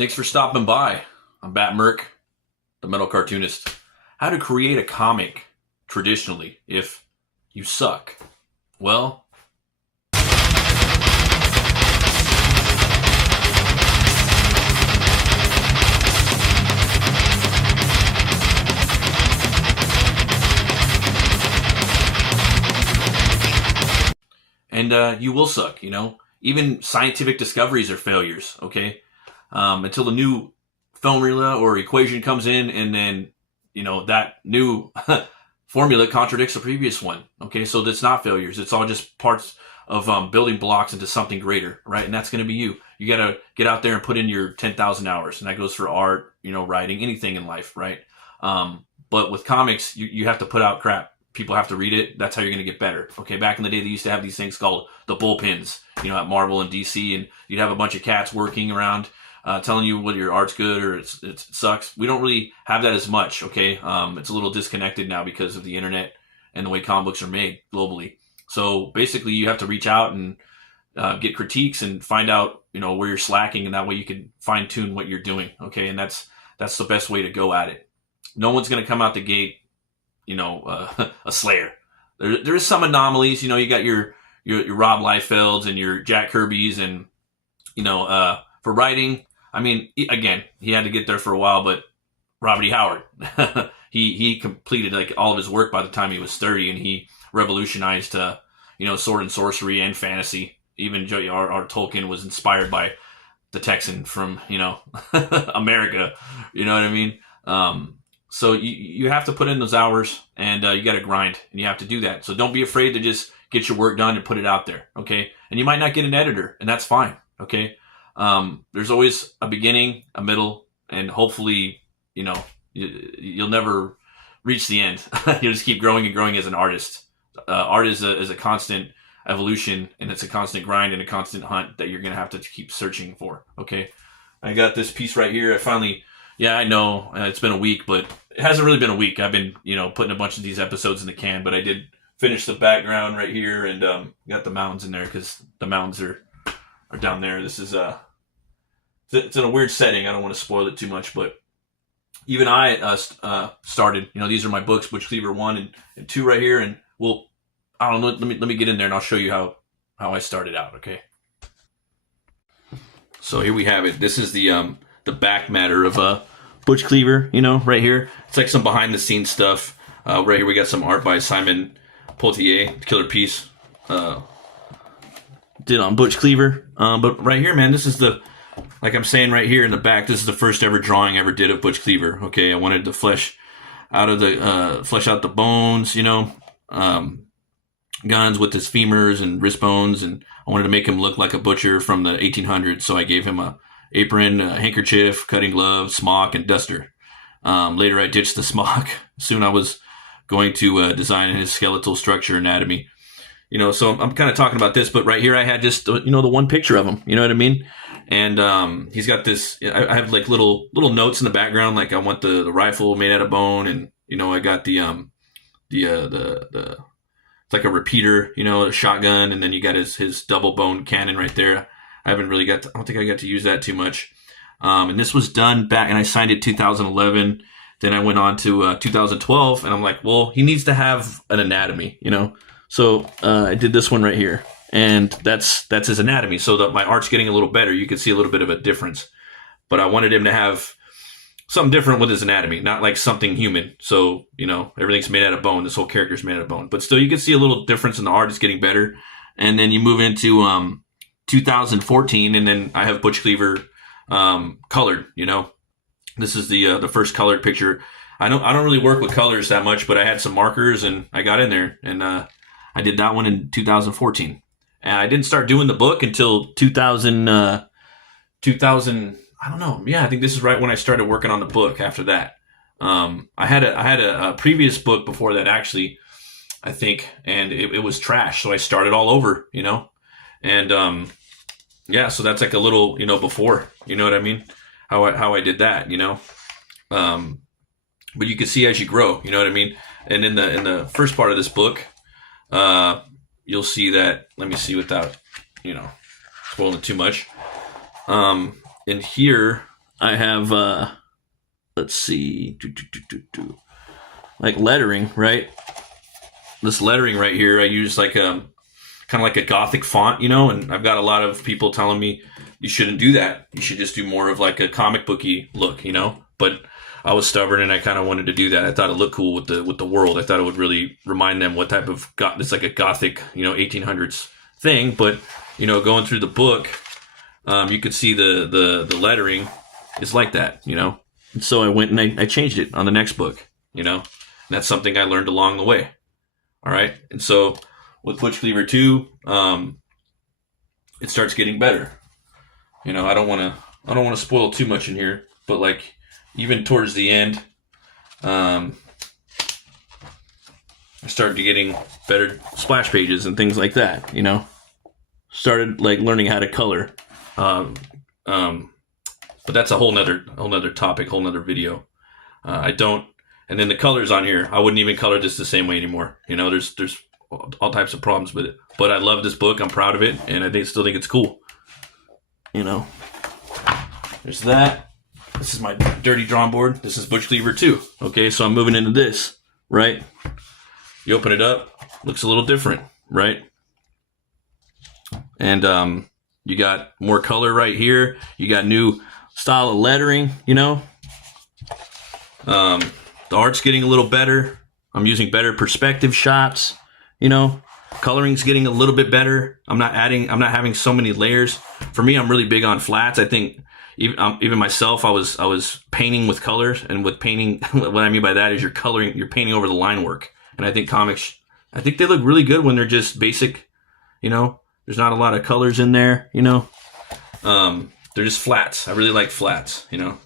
Thanks for stopping by. I'm BATTMURK, the metal cartoonist. How to create a comic traditionally if you suck. Well, and you will suck, Even scientific discoveries are failures, okay? Until a new formula or equation comes in, and then that new formula contradicts the previous one. Okay, so that's not failures. It's all just parts of building blocks into something greater, right? And that's going to be you. You got to get out there and put in your 10,000 hours, and that goes for art, writing, anything in life, right? But with comics, you have to put out crap. People have to read it. That's how you're going to get better. Okay, back in the day, they used to have these things called the bullpens, at Marvel and DC, and you'd have a bunch of cats working around telling you whether your art's good or it sucks. We don't really have that as much, okay? It's a little disconnected now because of the internet and the way comic books are made globally. So basically, you have to reach out and get critiques and find out, where you're slacking, and that way you can fine tune what you're doing, okay? And that's the best way to go at it. No one's going to come out the gate, a slayer. There is some anomalies, you got your Rob Liefelds and your Jack Kirby's, and for writing, I mean, again, he had to get there for a while, but Robert E. Howard, he completed like all of his work by the time he was 30, and he revolutionized, sword and sorcery and fantasy. Even our Tolkien was inspired by the Texan from, America. You know what I mean? So you have to put in those hours, and you got to grind, and you have to do that. So don't be afraid to just get your work done and put it out there, okay? And you might not get an editor, and that's fine, okay? There's always a beginning, a middle, and hopefully, you'll never reach the end. You'll just keep growing and growing as an artist. Art is a constant evolution, and it's a constant grind and a constant hunt that you're going to have to keep searching for, okay? I got this piece right here. I know it's been a week, but it hasn't really been a week. I've been, putting a bunch of these episodes in the can, but I did finish the background right here, and got the mountains in there because the mountains are down there. This is it's in a weird setting. I don't want to spoil it too much, but even I started. These are my books, Butch Cleaver 1 and 2 right here, and I don't know. Let me get in there, and I'll show you how I started out. Okay. So here we have it. This is the back matter of Butch Cleaver. Right here. It's like some behind the scenes stuff. Right here we got some art by Simon Poitier, killer piece. Did on Butch Cleaver. But right here, man, this is like I'm saying right here in the back, this is the first ever drawing I ever did of Butch Cleaver. Okay, I wanted to flesh out the bones, guns with his femurs and wrist bones, and I wanted to make him look like a butcher from the 1800s. So I gave him a apron, a handkerchief, cutting gloves, smock, and duster. Later, I ditched the smock. Soon I was going to design his skeletal structure anatomy. So I'm kind of talking about this, but right here I had just, the one picture of him, you know what I mean? And he's got this, I have like little notes in the background, like I want the rifle made out of bone, and, I got it's like a repeater, a shotgun, and then you got his double bone cannon right there. I don't think I got to use that too much. And this was done back, and I signed it 2011. Then I went on to 2012, and I'm like, well, he needs to have an anatomy, So I did this one right here, and that's his anatomy. So that my art's getting a little better. You can see a little bit of a difference. But I wanted him to have something different with his anatomy, not like something human. So, everything's made out of bone. This whole character's made out of bone. But still, you can see a little difference in the art. It's getting better. And then you move into 2014, and then I have Butch Cleaver colored, This is the first colored picture. I don't really work with colors that much, but I had some markers, and I got in there, and I did that one in 2014. And I didn't start doing the book until 2000, I don't know. Yeah, I think this is right when I started working on the book after that. I had a previous book before that, actually, I think, and it was trash. So I started all over, and yeah, so that's like a little, before, you know what I mean? How I did that, but you can see as you grow, you know what I mean? And in the first part of this book, you'll see that, let me see without, spoiling it too much. In here, I have, let's see, like lettering, right? This lettering right here, I use like kind of like a Gothic font, you know, and I've got a lot of people telling me you shouldn't do that. You should just do more of like a comic booky look, you know. But I was stubborn and I kind of wanted to do that. I thought it looked cool with the world. I thought it would really remind them what type of it's like a Gothic, you know, 1800s thing. But you know, going through the book, you could see the lettering is like that, you know. And so I went and I changed it on the next book, you know. And that's something I learned along the way. All right, and so with Butch Cleaver 2, it starts getting better. You know, I don't want to spoil too much in here, but like even towards the end, I started getting better splash pages and things like that. You know, started like learning how to color, but that's a whole nother topic, whole nother video. I don't. And then the colors on here, I wouldn't even color this the same way anymore. You know, there's all types of problems with it. But I love this book. I'm proud of it. And I still think it's cool. You know, there's that. This is my dirty drawing board. This is Butch Cleaver 2. Okay, so I'm moving into this, right? You open it up. Looks a little different, right? And you got more color right here. You got new style of lettering, you know. The art's getting a little better. I'm using better perspective shots, you know. Coloring's getting a little bit better. I'm not having so many layers. For me, I'm really big on flats. I think even myself, I was painting with colors, and with painting, what I mean by that is you're painting over the line work. And I think comics, I think they look really good when they're just basic, you know. There's not a lot of colors in there, you know. They're just flats. I really like flats, you know.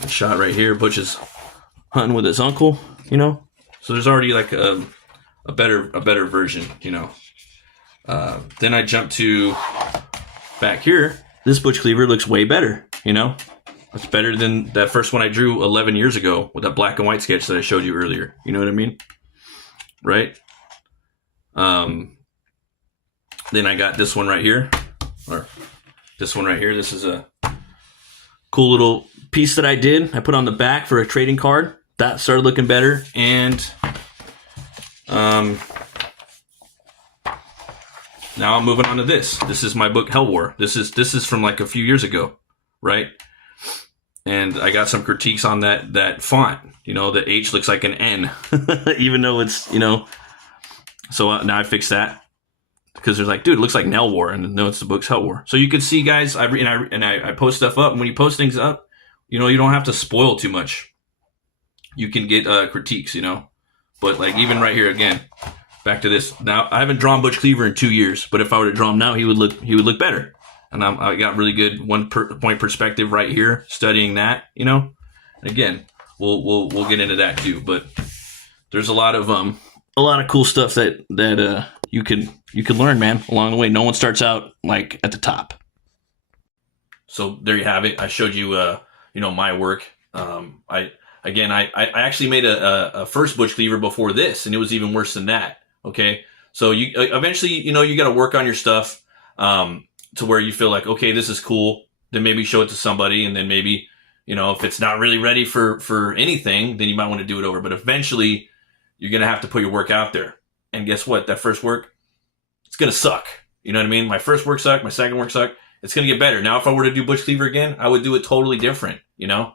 The shot right here, Butch is hunting with his uncle, you know. So there's already like a better version, you know. Then I jump to back here. This Butch Cleaver looks way better, you know. It's better than that first one I drew 11 years ago with that black and white sketch that I showed you earlier. You know what I mean? Right? Then I got this one right here, or this one right here. This is a cool little piece that I did. I put on the back for a trading card. That started looking better. And now I'm moving on to this. This is my book Hell War. This is from like a few years ago, right? And I got some critiques on that font. You know, the H looks like an N, even though it's, you know. So now I fixed that. Because there's like, dude, it looks like Nell War, and no, it's the book's Hell War. So you can see, guys, I post stuff up, and when you post things up, you know, you don't have to spoil too much. You can get critiques, you know. But like even right here again, back to this. Now I haven't drawn Butch Cleaver in 2 years, but if I were to draw him now, he would look better. And I got really good point perspective right here, studying that, you know. And again, we'll get into that too. But there's a lot of cool stuff that you can learn, man, along the way. No one starts out like at the top. So there you have it. I showed you, you know, my work. I actually made a first Butch Cleaver before this, and it was even worse than that. Okay, so you eventually, you know, you got to work on your stuff to where you feel like, okay, this is cool. Then maybe show it to somebody, and then maybe, you know, if it's not really ready for anything, then you might want to do it over. But eventually, you're gonna have to put your work out there. And guess what? That first work, it's gonna suck. You know what I mean? My first work sucked. My second work sucked. It's gonna get better. Now, if I were to do Butch Cleaver again, I would do it totally different. You know.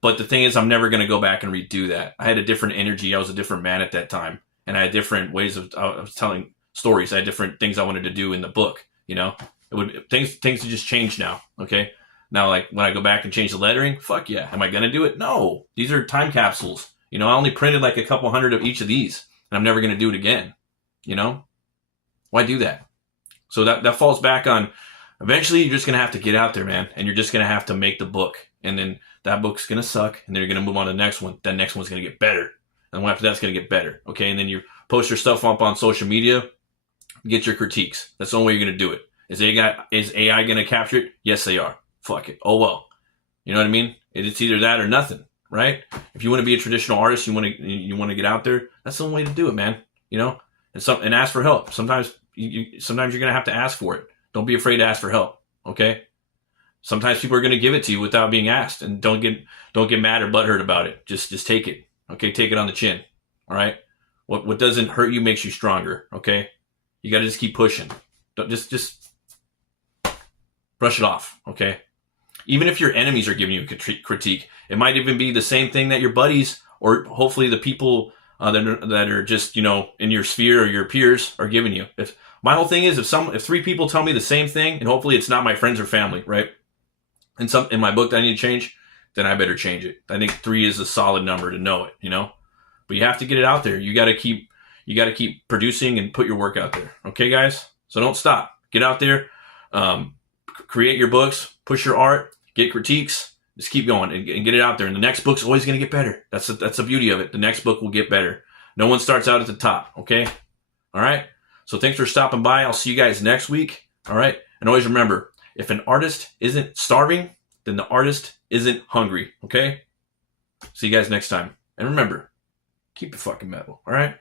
But the thing is, I'm never gonna go back and redo that. I had a different energy. I was a different man at that time, and I had different ways of I was telling stories. I had different things I wanted to do in the book. You know, things have just changed now. Okay. Now, like when I go back and change the lettering, fuck yeah. Am I gonna do it? No. These are time capsules. You know, I only printed like a couple hundred of each of these. And I'm never going to do it again. You know? Why do that? So that falls back on, eventually you're just going to have to get out there, man. And you're just going to have to make the book. And then that book's going to suck. And then you're going to move on to the next one. That next one's going to get better. And after that's going to get better. Okay? And then you post your stuff up on social media. Get your critiques. That's the only way you're going to do it. Is AI going to capture it? Yes, they are. Fuck it. Oh, well. You know what I mean? It's either that or nothing. Right? If you want to be a traditional artist, you want to get out there. That's the only way to do it, man. You know, and ask for help. Sometimes you're gonna have to ask for it. Don't be afraid to ask for help. Okay. Sometimes people are going to give it to you without being asked, and don't get mad or butthurt about it. Just take it. Okay, take it on the chin. All right. What doesn't hurt you makes you stronger. Okay, you got to just keep pushing. Don't just brush it off. Okay. Even if your enemies are giving you a critique, it might even be the same thing that your buddies or hopefully the people that are just, you know, in your sphere or your peers are giving you. If my whole thing is if 3 people tell me the same thing, and hopefully it's not my friends or family, right? And some in my book that I need to change, then I better change it. I think 3 is a solid number to know it, you know. But you have to get it out there. You got to keep producing and put your work out there. Okay, guys. So don't stop. Get out there, create your books, push your art, get critiques. Just keep going and get it out there. And the next book's always going to get better. That's the beauty of it. The next book will get better. No one starts out at the top. Okay. All right. So thanks for stopping by. I'll see you guys next week. All right. And always remember, if an artist isn't starving, then the artist isn't hungry. Okay. See you guys next time. And remember, keep it fucking metal. All right.